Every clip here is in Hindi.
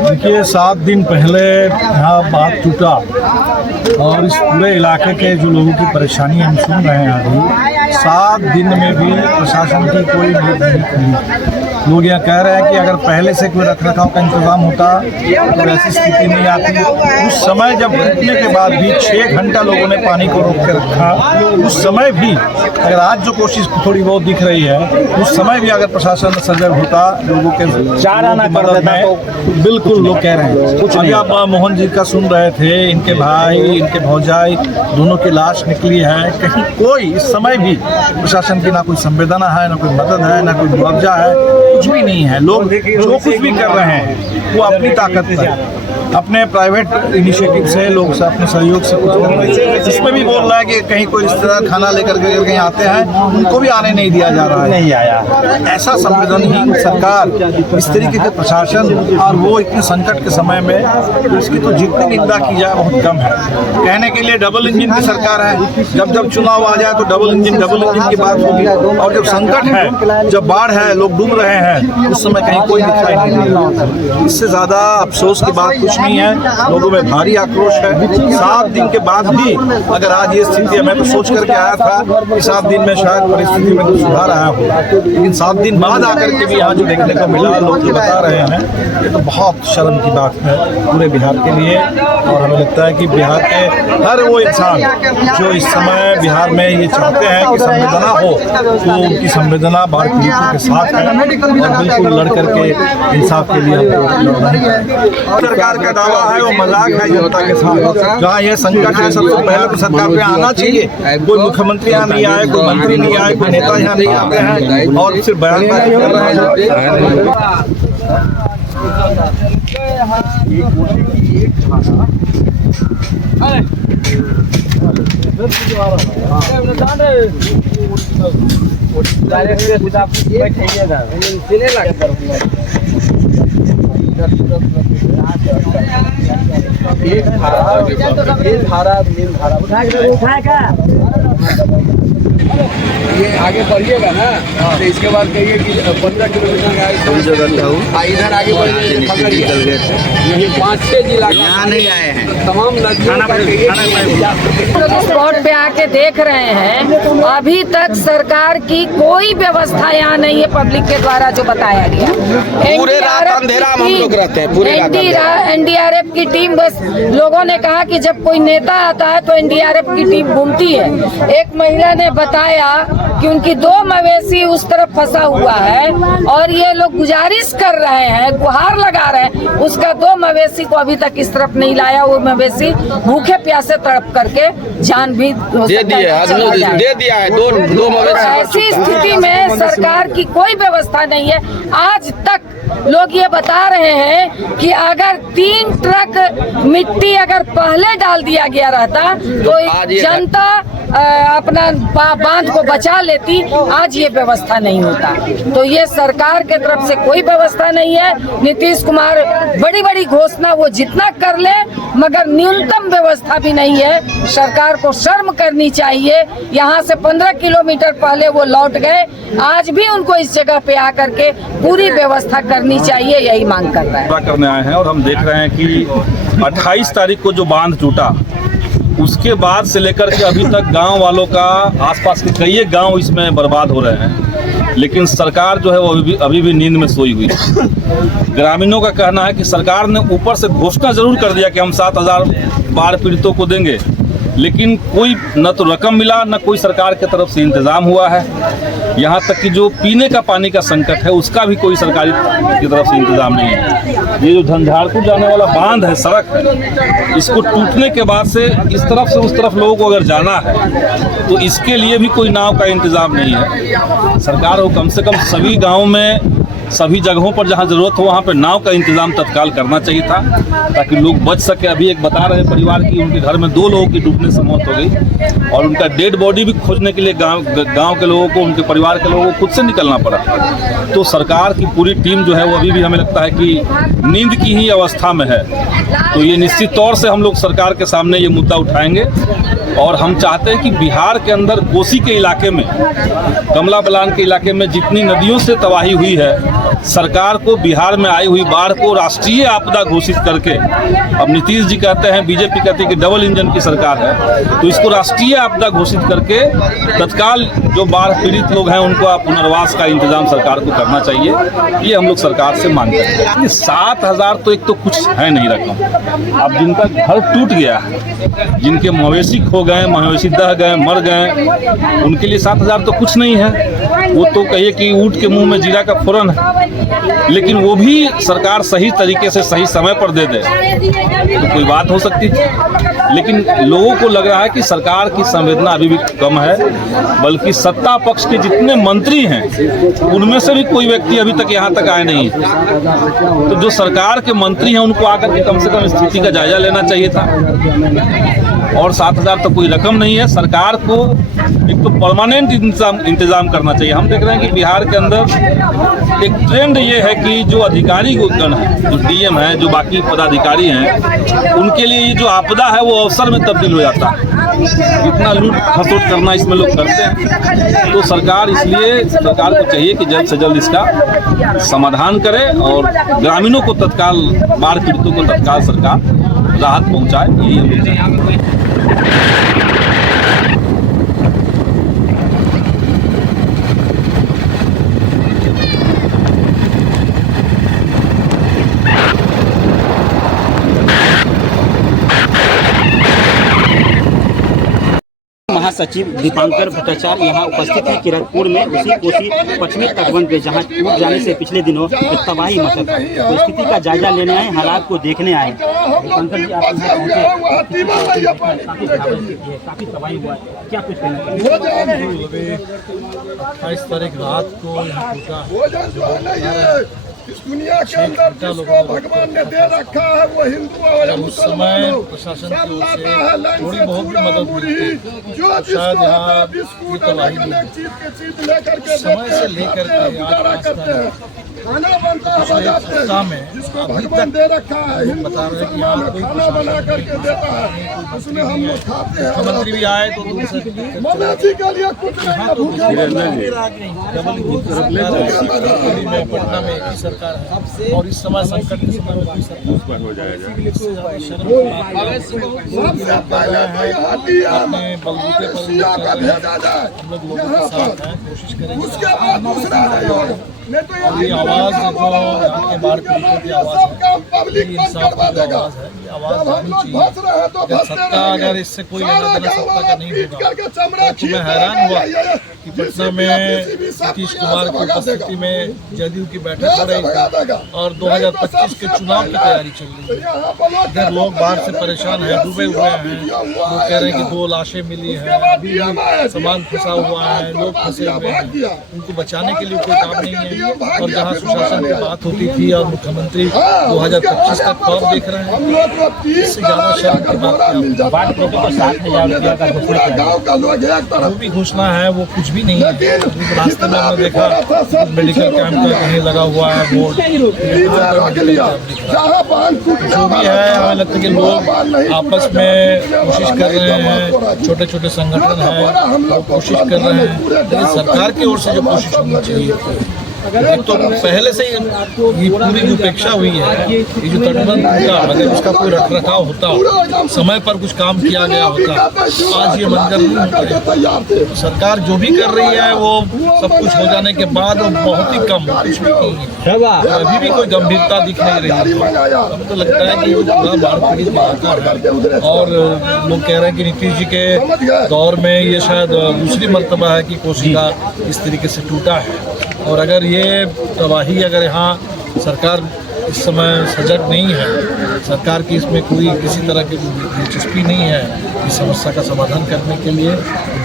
देखिए 7 दिन पहले यहाँ बात टूटा और इस पूरे इलाके के जो लोगों की परेशानी हम सुन रहे हैं अभी 7 दिन में भी प्रशासन की कोई नींद नहीं खुली। लोग यह कह रहे हैं कि अगर पहले से कोई रखरखाव का इंतजाम होता तो ऐसी स्थिति नहीं आती। उस समय जब टूटने के बाद भी 6 घंटा लोगों ने पानी को रोक के रखा, उस समय भी अगर आज जो कोशिश थोड़ी बहुत दिख रही है उस समय भी अगर प्रशासन सजग होता लोगों के मदद में तो बिल्कुल लोग कह रहे हैं कुछ नहीं। आप मोहन जी का सुन रहे थे, इनके भाई इनके भौजाई दोनों की लाश निकली है, कहीं कोई इस समय भी प्रशासन की ना कोई संवेदना है, ना कोई मदद है, ना कोई मुआवजा है, कुछ भी नहीं है। लोग जो कुछ भी कर रहे हैं वो अपनी ताकत पर, अपने प्राइवेट इनिशिएटिव से लोग से अपने सहयोग से कुछ कर रहे हैं। इसमें भी बोल रहा है कि कहीं कोई रिश्तेदार खाना लेकर के कहीं आते हैं उनको भी आने नहीं दिया जा रहा है। नहीं आया ऐसा संवेदनहीन सरकार, इस तरीके के प्रशासन और वो इतने संकट के समय में इसकी तो जितनी निंदा की जाए बहुत कम है। कहने के लिए डबल इंजन की सरकार है, जब जब चुनाव आ जाए तो डबल इंजन की बात होगी, और जब संकट है, जब बाढ़ है, लोग डूब रहे हैं, उस समय कहीं कोई दिखाई नहीं दे रहा। इससे ज़्यादा अफसोस की बात कुछ नहीं है। लोगों में भारी आक्रोश है। 7 दिन के बाद भी अगर आज ये स्थिति है, मैं तो सोच करके आया था कि 7 दिन में शायद परिस्थिति में कुछ सुधार आया हो, लेकिन 7 दिन बाद आकर के भी यहाँ जो देखने को मिला, लोग जो बता रहे हैं, ये तो बहुत शर्म की बात है पूरे बिहार के लिए। और हमें लगता है कि बिहार के हर वो इंसान जो इस समय बिहार में ये चाहते हैं कि संवेदना हो, तो उनकी संवेदना बाढ़ पीड़ितों के साथ है और बिल्कुल लड़ करके इंसाफ के लिए सरकार का दावा है वो मजाक है जनता के साथ। जहाँ ये संकट है सबसे पहले तो सरकार पे आना चाहिए। कोई मुख्यमंत्री यहाँ नहीं आए, कोई मंत्री नहीं आए, कोई नेता यहाँ नहीं आते हैं और सिर्फ बयानबाजी कर रहे हैं। ये आगे बढ़िएगा ना तो इसके बाद कहिए कि 15 किलोमीटर का इधर आगे बढ़िए। 5-6 जिला यहाँ नहीं आए हैं, तमाम स्पॉट पे आके देख रहे हैं। अभी तक सरकार की कोई व्यवस्था यहाँ नहीं है पब्लिक के द्वारा जो बताया गया। पूरे रात अंधेरा में हम लोग रहते हैं। पूरे एनडीआरएफ की टीम, बस लोगों ने कहा कि जब कोई नेता आता है तो एनडीआरएफ की टीम घूमती है। एक महिला ने बताया कि उनकी 2 मवेशी उस तरफ फंसा हुआ है और ये लोग गुजारिश कर रहे हैं, गुहार लगा रहे हैं, उसका 2 मवेशी को अभी तक इस तरफ नहीं लाया। वो मवेशी भूखे प्यासे तड़प करके जान भी दे दिया है। 2 मवेशी। ऐसी स्थिति में सरकार की कोई व्यवस्था नहीं है। आज तक लोग ये बता रहे हैं कि अगर 3 ट्रक मिट्टी अगर पहले डाल दिया गया रहता तो जनता अपना बांध को बचा लेती। आज ये व्यवस्था नहीं होता, तो ये सरकार के तरफ से कोई व्यवस्था नहीं है। नीतीश कुमार बड़ी बड़ी घोषणा वो जितना कर ले, मगर न्यूनतम व्यवस्था भी नहीं है। सरकार को शर्म करनी चाहिए। यहाँ से 15 किलोमीटर पहले वो लौट गए, आज भी उनको इस जगह पे आकर के पूरी व्यवस्था करनी चाहिए, यही मांग कर रहा है। करने आए हैं और हम देख रहे हैं कि 28 तारीख को जो बांध टूटा उसके बाद से लेकर के अभी तक गांव वालों का, आसपास के कई गांव इसमें बर्बाद हो रहे हैं, लेकिन सरकार जो है वो अभी भी नींद में सोई हुई है। ग्रामीणों का कहना है कि सरकार ने ऊपर से घोषणा जरूर कर दिया कि हम 7000 बाढ़ पीड़ितों को देंगे, लेकिन कोई न तो रकम मिला, न कोई सरकार की तरफ से इंतजाम हुआ है। यहाँ तक कि जो पीने का पानी का संकट है उसका भी कोई सरकारी की तरफ से इंतजाम नहीं है। ये जो झंझारपुर जाने वाला बांध है, सड़क है, इसको टूटने के बाद से इस तरफ से उस तरफ लोगों को अगर जाना है तो इसके लिए भी कोई नाव का इंतजाम नहीं है। सरकार को कम से कम सभी गाँव में, सभी जगहों पर जहां जरूरत हो वहां पर नाव का इंतजाम तत्काल करना चाहिए था ताकि लोग बच सके। अभी एक बता रहे परिवार की उनके घर में 2 लोगों की डूबने से मौत हो गई और उनका डेड बॉडी भी खोजने के लिए गांव के लोगों को, उनके परिवार के लोगों को खुद से निकलना पड़ा। तो सरकार की पूरी टीम जो है वो अभी भी हमें लगता है कि नींद की ही अवस्था में है। तो ये निश्चित तौर से हम लोग सरकार के सामने ये मुद्दा उठाएंगे और हम चाहते हैं कि बिहार के अंदर कोसी के इलाके में, कमला बलान के इलाके में जितनी नदियों से तबाही हुई है सरकार को बिहार में आई हुई बाढ़ को राष्ट्रीय आपदा घोषित करके, अब नीतीश जी कहते हैं, बीजेपी कहती है कि डबल इंजन की सरकार है, तो इसको राष्ट्रीय आपदा घोषित करके तत्काल जो बाढ़ पीड़ित लोग हैं उनको पुनर्वास का इंतजाम सरकार को करना चाहिए। ये हम लोग सरकार से मांगते हैं। 7,000 तो एक तो कुछ है नहीं रकम। अब जिनका घर टूट गया है, जिनके मवेशी खो गए, मवेशी दह गए, मर गए, उनके लिए 7,000 तो कुछ नहीं है। वो तो कहिए कि ऊँट के मुंह में जीरा का फोरन है, लेकिन वो भी सरकार सही तरीके से सही समय पर दे दे तो कोई बात हो सकती थी। लेकिन लोगों को लग रहा है कि सरकार की संवेदना अभी भी कम है, बल्कि सत्ता पक्ष के जितने मंत्री हैं उनमें से भी कोई व्यक्ति अभी तक यहाँ तक आए नहीं है। तो जो सरकार के मंत्री हैं उनको आकर के कम से कम स्थिति का जायजा लेना चाहिए था। और 7,000 तो कोई रकम नहीं है। सरकार को एक तो परमानेंट इंतजाम करना चाहिए। हम देख रहे हैं कि बिहार के अंदर एक ट्रेंड ये है कि जो अधिकारी गण हैं, जो डीएम हैं, जो बाकी पदाधिकारी हैं, उनके लिए ये जो आपदा है वो अवसर में तब्दील हो जाता है। इतना लूट खसोट करना इसमें लोग करते हैं। तो सरकार को चाहिए कि जल्द से जल्द इसका समाधान करे और ग्रामीणों को तत्काल, बाढ़ पीड़ितों को तत्काल सरकार राहत पहुंचाए। यही हम लोग चाहते हैं। महासचिव दीपांकर भट्टाचार्य यहाँ उपस्थित हैं किरतपुर में, उसी कोसी पश्चिमी तटबंध पे जहाँ टूट जाने से पिछले दिनों एक तबाही मचा था। तो स्थिति का जायजा लेने आए, हालात को देखने आए। दीपांकर जी, आप यहाँ पहुंचे, काफी तबाही हुआ है, क्या कुछ कहना चाहिए? 28 तारीख रात को यहाँ टूटा। इस दुनिया के अंदर जिसको भगवान ने दे रखा है वो हिंदू और मुसलमान प्रशासन सब लाता है लाइन थोड़ी से बहुत भी मदद मिलती, जो जिसको आता है बिस्कुट अलग अलग चीज लेकर के समय से लेकर के गुजारा करते हैं, खाना बनता है बजाते हैं। जिसको भगवान दे रखा है हिंदू मुसलमान खाना बना करके देता है, उसमें हम लोग खाते हैं। मुख्यमंत्री भी आए तो मवेशी के लिए कुछ नहीं, भूखे पटना में एक ही सरकार है और इस समय संकट की सरकार हो जाएगा। अपने बलबूते पर हम लोग लोगों के साथ हैं, कोशिश करेंगे। उसके बाद दूसरा नहीं तो ये आवाज़ जो यहाँ के बाढ़ पीड़ितों की आवाज़ है, ये इंसाफ की आवाज़ है, ये आवाज़ आनी चाहिए। सत्ता अगर इससे कोई लेना देना सत्ता का नहीं होगा तो मैं हैरान हुआ कि पटना में नीतीश कुमार की उपस्थिति में जदयू की बैठक हो रही थी और 2025 के चुनाव की तैयारी चल रही है। इधर लोग बाढ़ से परेशान हैं, डूबे हुए हैं। लोग कह रहे हैं कि 2 लाशें मिली हैं, अभी भी सामान फंसा हुआ है, लोग फंसे हुए हैं, उनको बचाने के लिए कोई काम नहीं है। और जहाँ सुशासन की बात होती थी और मुख्यमंत्री 2025 तक कौन देख रहे हैं, इससे ज्यादा शर्म की बात क्या। बाढ़ पीड़ितों को 7,000 रुपया का घोषणा किया, जो भी घोषणा है वो कुछ भी नहीं है। रास्ते में हमने देखा मेडिकल कैंप का कहीं लगा हुआ है बोर्ड, जो भी है हमें लगता है कि लोग आपस में कोशिश कर रहे हैं, छोटे छोटे संगठन हैं कोशिश कर रहे हैं। लेकिन सरकार की ओर से जो कोशिश होनी चाहिए, तो पहले से ये पूरी जो उपेक्षा हुई है, ये जो तटबंध का अगर उसका कोई रखरखाव होता, समय पर कुछ काम किया गया होता, आज ये मंजर नहीं होता। सरकार जो भी कर रही है वो सब कुछ हो जाने के बाद बहुत ही कम, कुछ भी नहीं है, अभी भी कोई गंभीरता दिख नहीं रही है। अब तो लगता है कि बाढ़ पीड़ित इलाका है और लोग कह रहे हैं कि नीतीश जी के दौर में ये शायद दूसरी मर्तबा है कि कोसी का इस तरीके से टूटा है। और अगर ये तबाही अगर यहाँ सरकार इस समय सजग नहीं है, सरकार की इसमें कोई किसी तरह की दिलचस्पी नहीं है इस समस्या का समाधान करने के लिए,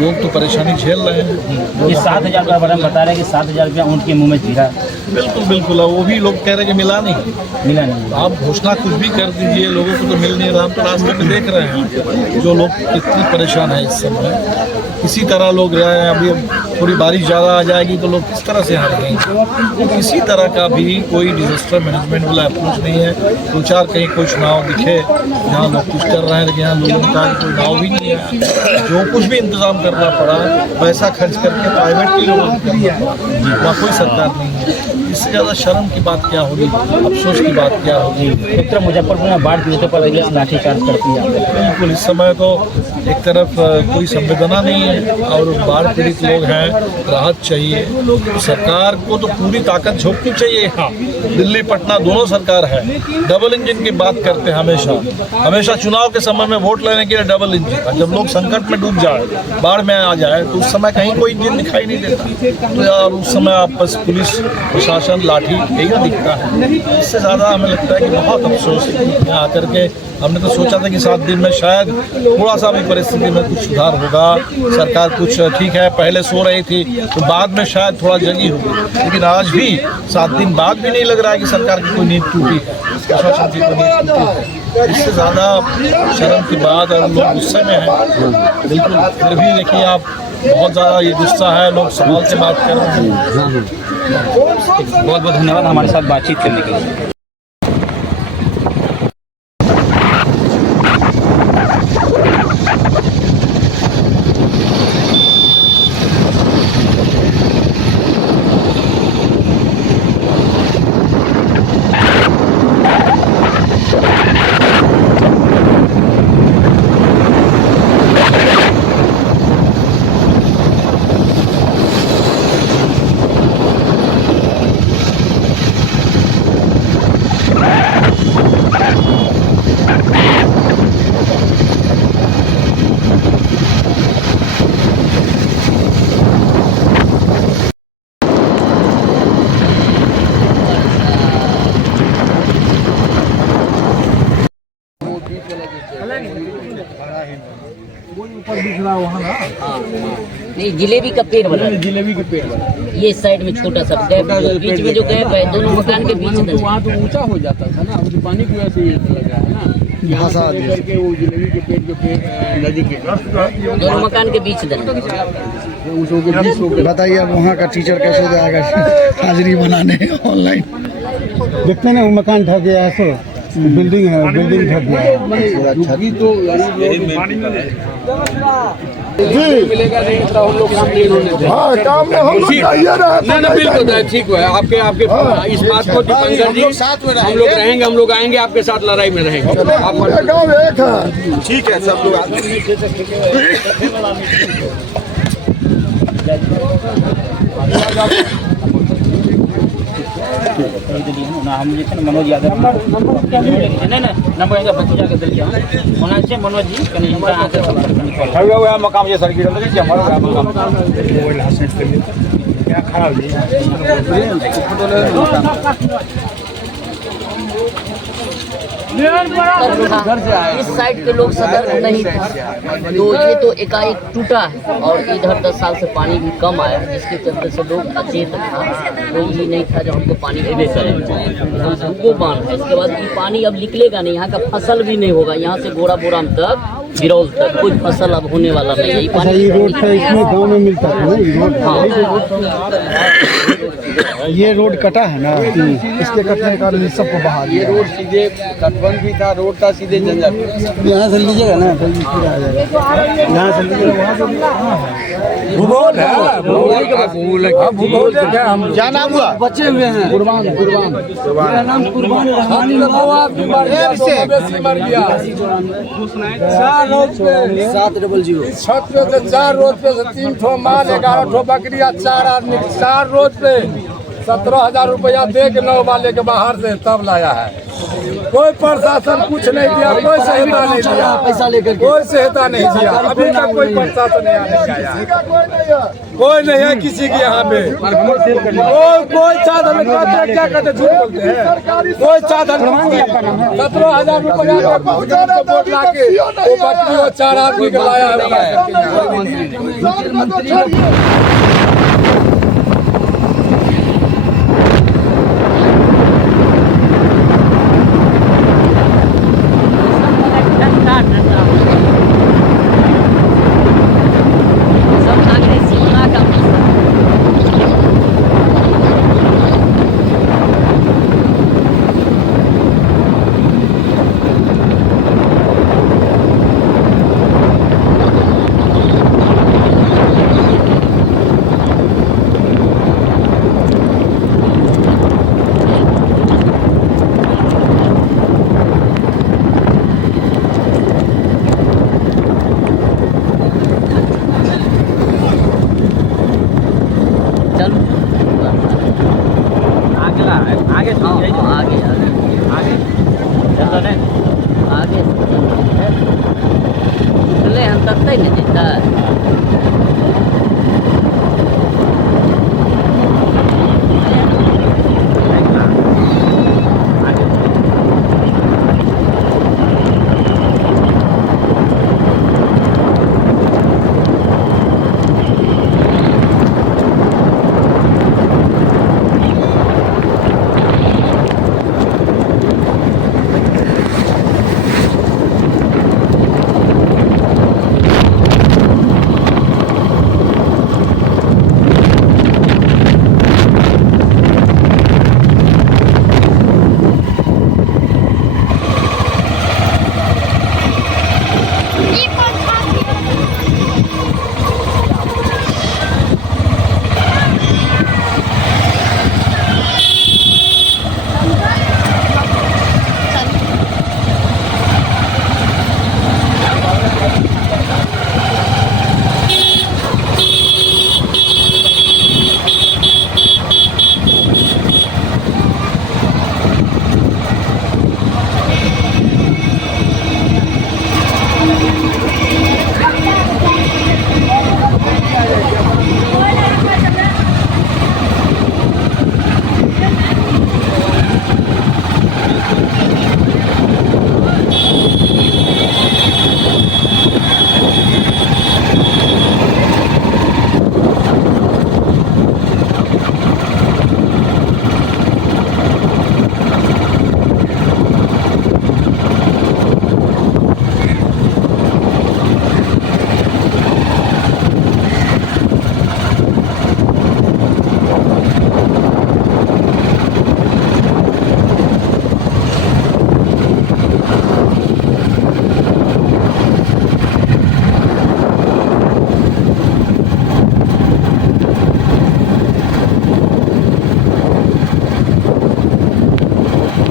लोग तो परेशानी झेल रहे हैं। ये 7,000 का बड़ा बता रहे हैं कि 7,000 रुपया ऊँट के मुँह में जीरा। बिल्कुल बिल्कुल, वो भी लोग कह रहे हैं कि मिला नहीं। आप घोषणा कुछ भी कर दीजिए, लोगों को तो मिल नहीं रहा। हम तो रास्ते में देख रहे हैं जो लोग कितनी परेशान है इस समय, किसी तरह लोग रहे हैं। अभी थोड़ी बारिश ज़्यादा आ जाएगी तो लोग किस तरह से यहाँ रहेंगे। तो किसी तरह का भी कोई डिजास्टर मैनेजमेंट वाला अप्रोच नहीं है। 2-4 कहीं कुछ नाव दिखे यहाँ लोग कुछ कर रहे हैं, लेकिन यहाँ लोगों का कोई नाव भी नहीं है। जो कुछ भी इंतज़ाम करना पड़ा पैसा खर्च करके प्राइवेट के लोगों को, वहाँ कोई सरकार नहीं है। इस इससे ज़्यादा शर्म की बात क्या होगी, अफसोस की बात क्या होगी। एक तरफ मुजफ्फरपुर में बाढ़ पीड़ितों पर पुलिस लाठीचार्ज करती है। बिल्कुल, इस समय तो एक तरफ कोई संवेदना नहीं है और बाढ़ पीड़ित लोग हैं, राहत चाहिए। सरकार को तो पूरी ताकत झोंकनी चाहिए। हाँ, दिल्ली पटना दोनों सरकार है, डबल इंजन की बात करते हैं हमेशा चुनाव के समय में वोट लेने के लिए डबल इंजन। जब लोग संकट में डूब जाए, बाढ़ में आ जाए, तो उस समय कहीं कोई इंजन दिखाई नहीं देता। तो यार उस समय आपस पुलिस प्रशासन लाठी यही दिखता है। इससे ज़्यादा हमें लगता है कि बहुत अफसोस है यहाँ आकर के। हमने तो सोचा था कि 7 दिन में शायद थोड़ा सा भी परिस्थिति में कुछ सुधार होगा, सरकार कुछ ठीक है पहले सो रही थी तो बाद में शायद थोड़ा जगी होगी, लेकिन आज भी 7 दिन बाद भी नहीं लग रहा है कि सरकार की कोई नींद टूटी है, प्रशासन की कोई नींद टूटी है। इससे ज़्यादा शर्म की बात है, लोग गुस्से में हैं। बिल्कुल, फिर भी देखिए आप बहुत ज़्यादा ये गुस्सा है, लोग सवाल से बात कर रहे हैं। बहुत बहुत धन्यवाद हमारे साथ बातचीत करने के लिए। नहीं, जिलेबी का पेड़ वाला, जिलेबी के पेड़ वाला ये साइड में छोटा सा गैप, बीच में जो गैप है दोनों मकान के बीच में। वहाँ तो ऊंचा हो जाता था ना, अभी पानी की वजह से ये लग रहा है ना, यहाँ से लेकर के वो जिलेबी के पेड़ नदी के दोनों मकान के बीच में। बताइए अब वहाँ का टीचर कैसे जाएगा हाजिरी बनाने ऑनलाइन। देखते ना वो मकान ढक गया है, तो बिल्डिंग है, बिल्डिंग ढक गया है। मिलेगा नहीं तो हम लोग काम नहीं होने देंगे। हाँ, काम में हम लोग आइए ना, नहीं बिल्कुल ठीक है। आपके इस बात को दीपंकर जी हम लोग रहेंगे, हम लोग आएंगे आपके साथ लड़ाई में रहेंगे। पूरा गाँव एक है। ठीक है, सब लोग हम मनोज यादव नंबर भतीजा के दिल मनोज जी कहीं मकाम ये सर इस साइड के लोग सदर नहीं था, तो ये तो एकाएक टूटा है और इधर 10 साल से पानी भी कम आया, जिसके चलते से लोग अचेत था। कोई भी नहीं था जो हमको पानी देने करें। वो बांध है, इसके बाद ये पानी अब निकलेगा नहीं, यहाँ का फसल भी नहीं होगा। यहाँ से गोराबोराम तक, बिरौल तक कोई फसल अब होने वाला नहीं है। अच्छा, ये रोड था इसमें गांव में मिलता था ना ये रोड। ये रोड कटा है ना, इसके कटने के कारण सबको बहा दिया। ये रोड सीधे तटबंध भी था, रोड था सीधे जंजाल। यहाँ से लीजिएगा ना, फिर आ जाएगा। यहाँ से लीजिएगा, वहाँ से भूगोल है, भूगोल क्या हम क्या नाम हुआ? बचे हुए हैं। कुर्बान मेरा नाम कुर्बान रहमानी। मर गया 700 से 4 रोज पे 3 ठो माल, 11 ठो बकरिया, 4 आदमी 4 रोज पे 17,000 रुपया दे के 9 वाले के बाहर से तब लाया है। कोई प्रशासन कुछ नहीं दिया, कोई सहायता नहीं दिया, पैसा लेकर कोई सहायता नहीं दिया। अभी तक कोई प्रशासन नहीं आया, कोई नहीं है किसी के यहाँ पे। कोई साधन क्या कहते, झूठ बोलते हैं। कोई साधन 17,000 रुपया वोट ला के वो बकरी और 4 आदमी के लाया है। आगे हाँ हाँ, आगे आगे चल रहे आगे चले हम तक नहीं जीता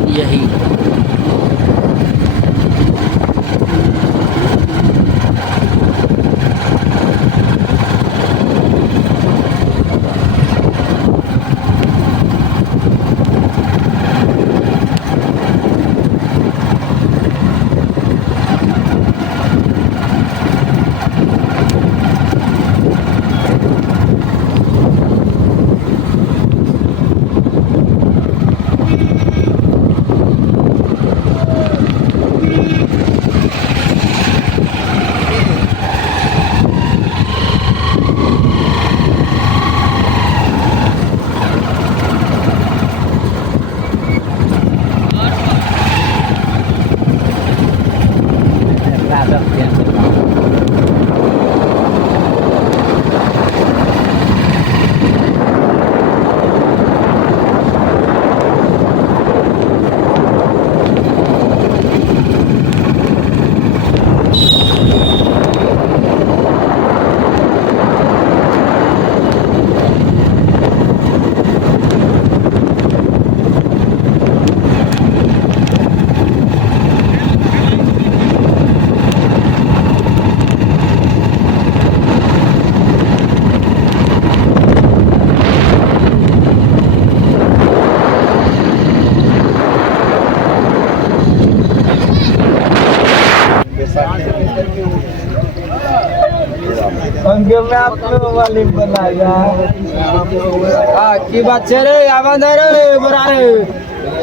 यही में आपने मालिक बनाया की बात रे आवाज रे बराबर